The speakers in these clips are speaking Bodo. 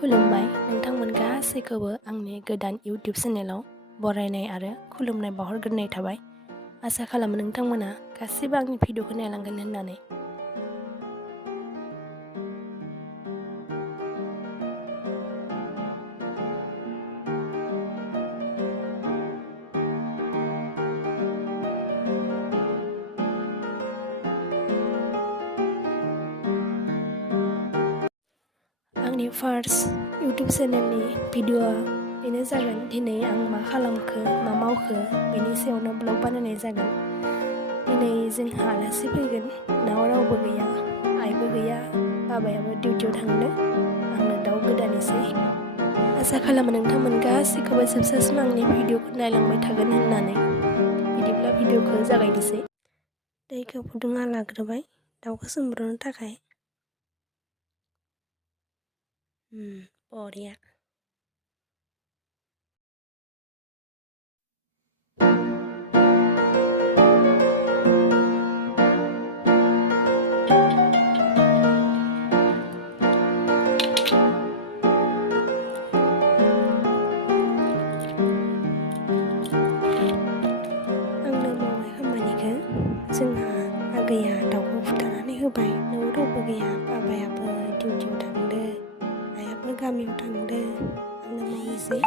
खुलुमबाय नोंथांमोन गासैखौबो आंनि गोदान YouTube चेनेलाव बरायनाय आरो खुलुमनाय बावहरग्रोनाय थाबाय। आसा खालामो नोंथांमोना गासिबो आंनि भिडिअखौ नायलांगोन होननानै। आंनि फार्स्ट YouTube चेनेलनि भिडिअआ बेनो जागोन। दिनै आं मा खालामखो मा मावखो बेनि सायावनो ब्लग बानायनाय जागोन। दिनै जोंहा आलासि फैगोन। न'आव रावबो गैया, आइबो गैया, बाबायाबो डिउटियाव थांदों। आंनो दाउ गोदानैसै। आसा खालामो नोंथांमोन गासैखौबो जोबजासिम आंनि भिडिअखौ नायलांबाय थागोन होननानै। बिदिब्ला भिडिअखौ जागायनोसै। दैखौ फुदुंना लाग्रोबाय दाउखौ सोमब्रनो थाखाय। बरिया। आंनो मावनाय खामानिखौ जोंहा आगैया दाउखौ फुथारनानै होबाय। न'आव रावबो गैया, बाबायाबो डिउटियाव थांदो, आइयाबो गामियाव थांदो। आंनो मावनोसै।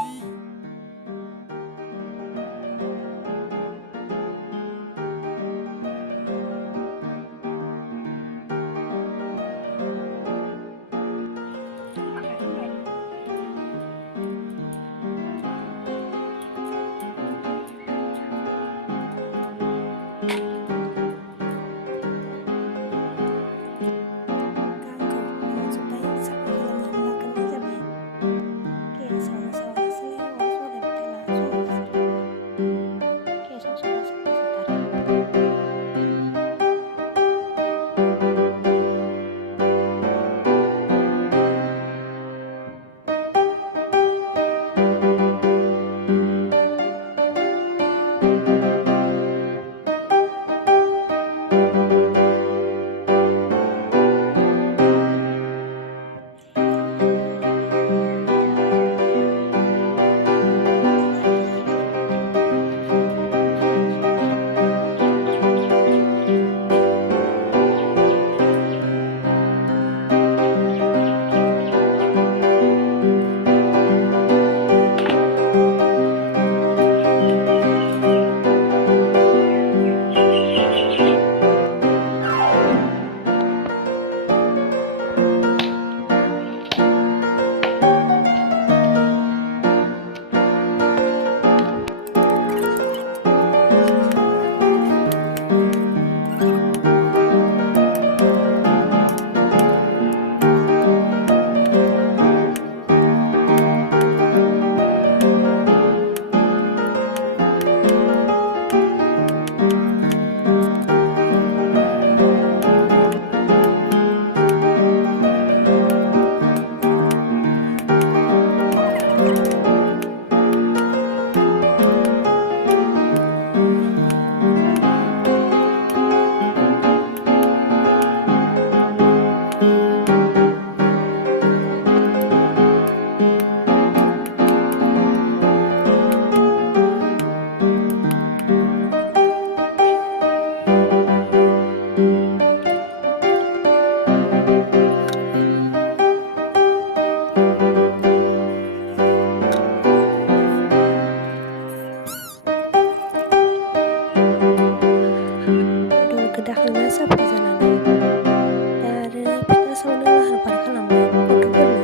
दाखांना साफा जानानै दा आरो फिथा सावनो लाहार फाहार खालामबाय गथ'फोरनो।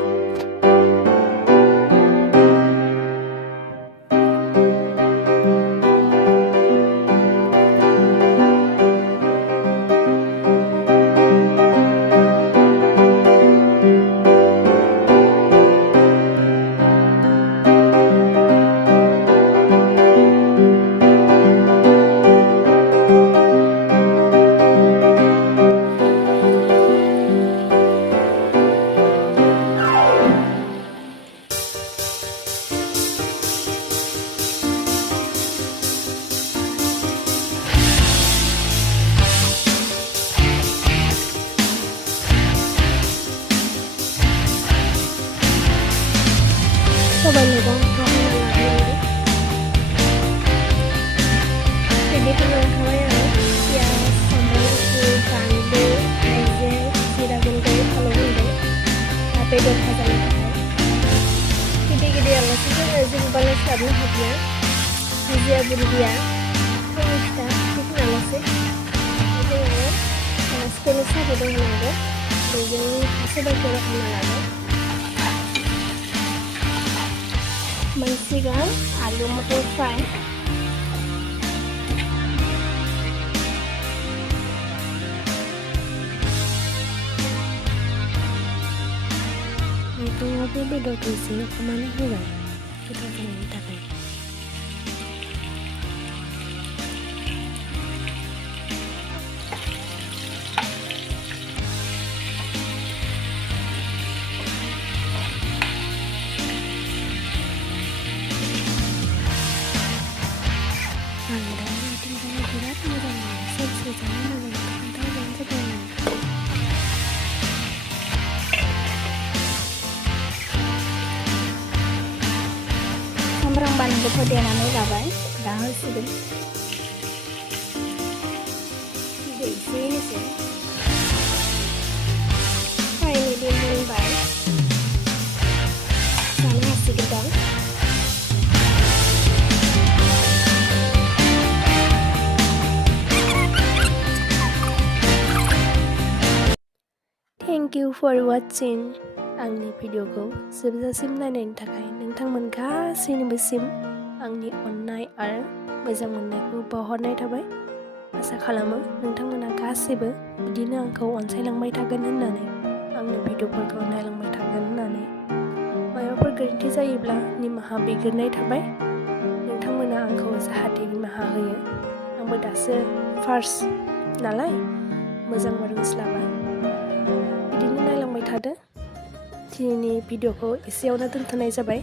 sobai मैगंखौ हाना लाग्रोयो। रेडि खालामखाबाय आरो पियाज, सामब्राम गुफुर, बानलु, हाइजें, जिरा गुन्दै, फानलु गुन्दै, बेदर भाजानि थाखाय गिदिर आलासि जोङो बालाय लाबोनो हागोन हाजिरा बुरगिया थावनि फिथा बेखौनो आलासि जोङो आलासिखौनो साहा होनांगौ बेजों सबाइखौ हाना लादो मोनसिगोन आलु मटर फ्राय मैगङावबो बेदरखौ एसे एवफ्रामनानै होबाय गोथाव जानायनि थाखाय आं दा मिथिंगानि बिराद मोजां मोनो सोर जानो मोजां मोनो खोन्थाहरबानो जाबाय आंनो सामब्राम बानलुखौ देनानै लाबाय दा होसिगोन दै एसे होनोसै फाइनेलि मोनबाय जानो हासिगोन दा Thank you for watching आंनि भिडिअखौ जोबजासिम नायनायनि थाखाय नोंथांमोन गासैनिबोसिम आंनि अननाय आरो मोजां मोननायखौ बावहरनाय थाबाय आसा खालामो नोंथांमोना गासैबो बिदिनो आंखौ अनसायलांबाय थागोन होननानै आंनि भिडिअफोरखौ नायलांबाय थागोन होननानै माबाफोर गोरोन्थि जायोब्ला निमाहा बिग्रोनाय थाबाय नोंथांमोना आंखौ जाहाथे निमाहा होयो आंबो दासो फार्स्ट नालाय मोजांबो रोंस्लाबा बिदिनो नायलांबाय थादो दिनैनि भिडिअखौ एसेयावनो दोनथ'नाय जाबाय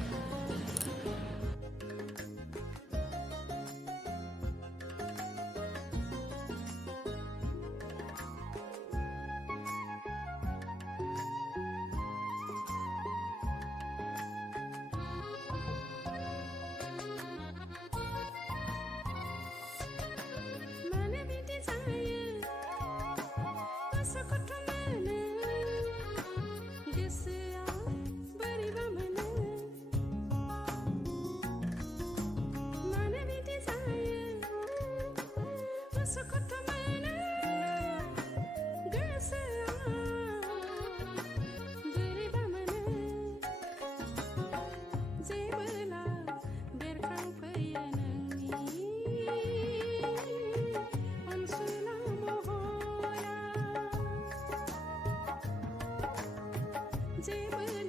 Jwng